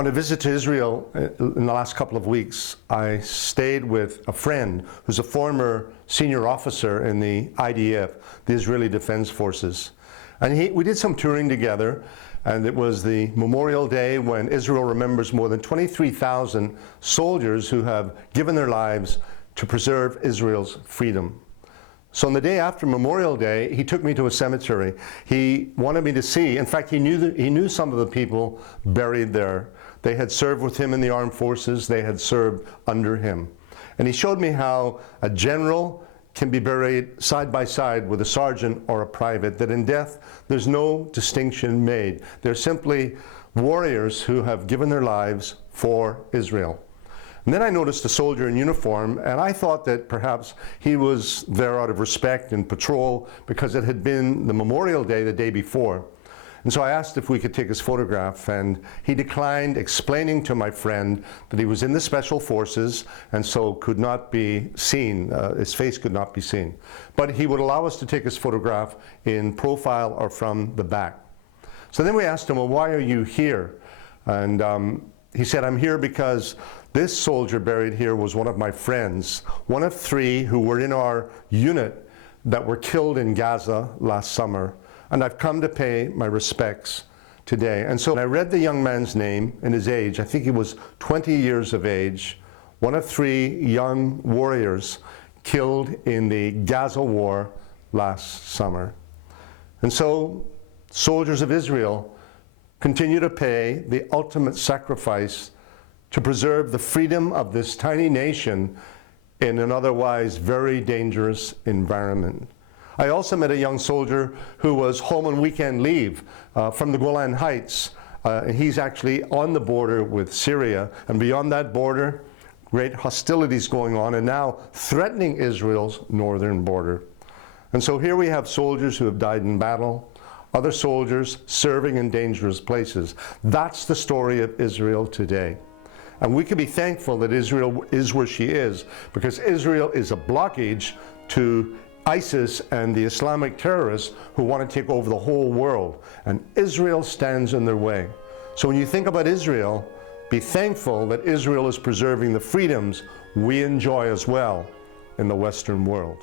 On a visit to Israel in the last couple of weeks, I stayed with a friend who's a former senior officer in the IDF, the Israeli Defense Forces. And we did some touring together, and it was the Memorial Day when Israel remembers more than 23,000 soldiers who have given their lives to preserve Israel's freedom. So on the day after Memorial Day, he took me to a cemetery. He wanted me to see, in fact, he knew some of the people buried there. They had served with him in the armed forces. They had served under him. And he showed me how a general can be buried side by side with a sergeant or a private, that in death there's no distinction made. They're simply warriors who have given their lives for Israel. And then I noticed a soldier in uniform, and I thought that perhaps he was there out of respect and patrol because it had been the Memorial Day the day before. And so I asked if we could take his photograph, and he declined, explaining to my friend that he was in the Special Forces and so could not be seen, his face could not be seen. But he would allow us to take his photograph in profile or from the back. So then we asked him, well, why are you here? And he said, I'm here because this soldier buried here was one of my friends, one of 3 who were in our unit that were killed in Gaza last summer. And I've come to pay my respects today. And so I read the young man's name and his age. I think he was 20 years of age, one of 3 young warriors killed in the Gaza war last summer. And so soldiers of Israel continue to pay the ultimate sacrifice to preserve the freedom of this tiny nation in an otherwise very dangerous environment. I also met a young soldier who was home on weekend leave from the Golan Heights. And he's actually on the border with Syria, and beyond that border, great hostilities going on, and now threatening Israel's northern border. And so here we have soldiers who have died in battle, other soldiers serving in dangerous places. That's the story of Israel today. And we can be thankful that Israel is where she is, because Israel is a blockage to ISIS and the Islamic terrorists who want to take over the whole world. And Israel stands in their way. So when you think about Israel, be thankful that Israel is preserving the freedoms we enjoy as well in the Western world.